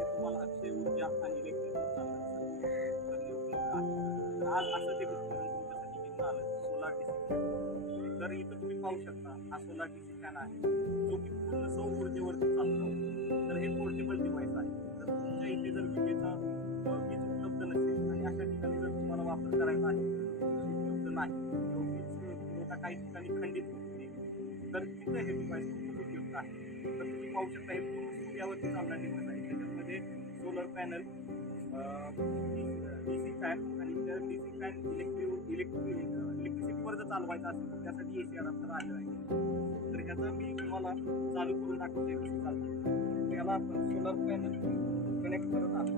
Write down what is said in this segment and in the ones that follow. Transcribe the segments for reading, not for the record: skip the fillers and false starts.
ते तुम्हाला अक्षय ऊर्जा आणि इलेक्ट्रिक करणे उपलब्ध आहे. तर आज असं ते उत्पादन तुमच्यासाठी घेऊन आलं सोलार डीसी फॅन. तर इथं तुम्ही पाहू शकता हा सोलार डीसी फॅन आहे जो की पूर्ण सौर ऊर्जेवरती चालतो. तर हे पोर्टेबल डिव्हाइस आहे. जर तुमच्या इथे जर विजेचा वीज उपलब्ध नसेल आणि अशा ठिकाणी जर तुम्हाला वापर करायचा आहे उपलब्ध नाही किंवा वीज पुरवठा काही ठिकाणी खंडित होते तर तिथे हे डिव्हाइस खूप उपयुक्त आहे. तर तुम्ही पाहू शकता हे पूर्ण सूर्यावरती चालणारा डिव्हाइस आहे. त्याच्यामध्ये सोलर पॅनल, डीसी फॅन आणि त्या डीसी फॅन इलेक्ट्रिसिटीवर जर चालवायचा असेल तर त्यासाठी एसी अडॅप्टर आलेला आहे. तर ह्याचा मी तुम्हाला चालू करून दाखवते कसं चालतं. याला आपण सोलर पॅनल कनेक्ट करत आहोत.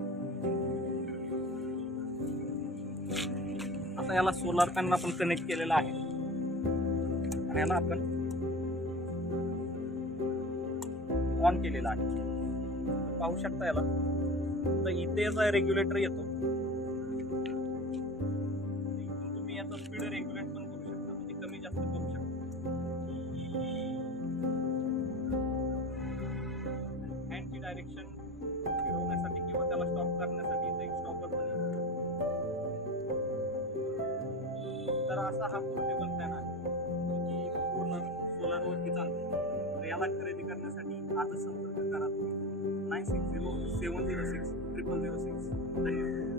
आता याला सोलर पॅनल आपण कनेक्ट केलेला आहे आणि याला आपण ऑन केलेला आहे. तर पाहू शकता याला तर इथे याचा रेग्युलेटर येतो. इथून तुम्ही याचा स्पीड रेग्युलेट पण करू शकता म्हणजे कमी जास्त करू शकता. हँडची डायरेक्शन फिरवण्यासाठी किंवा त्याला स्टॉप करण्यासाठी इथे एक स्टॉपर पण येतो. तर असा हा पोर्टेबल फॅन आहे जो की पूर्ण सोलारवरती चालतो. तर याला खरेदी करण्यासाठी आजच संपर्क करा तुम्ही 9607060006. धन्यवाद.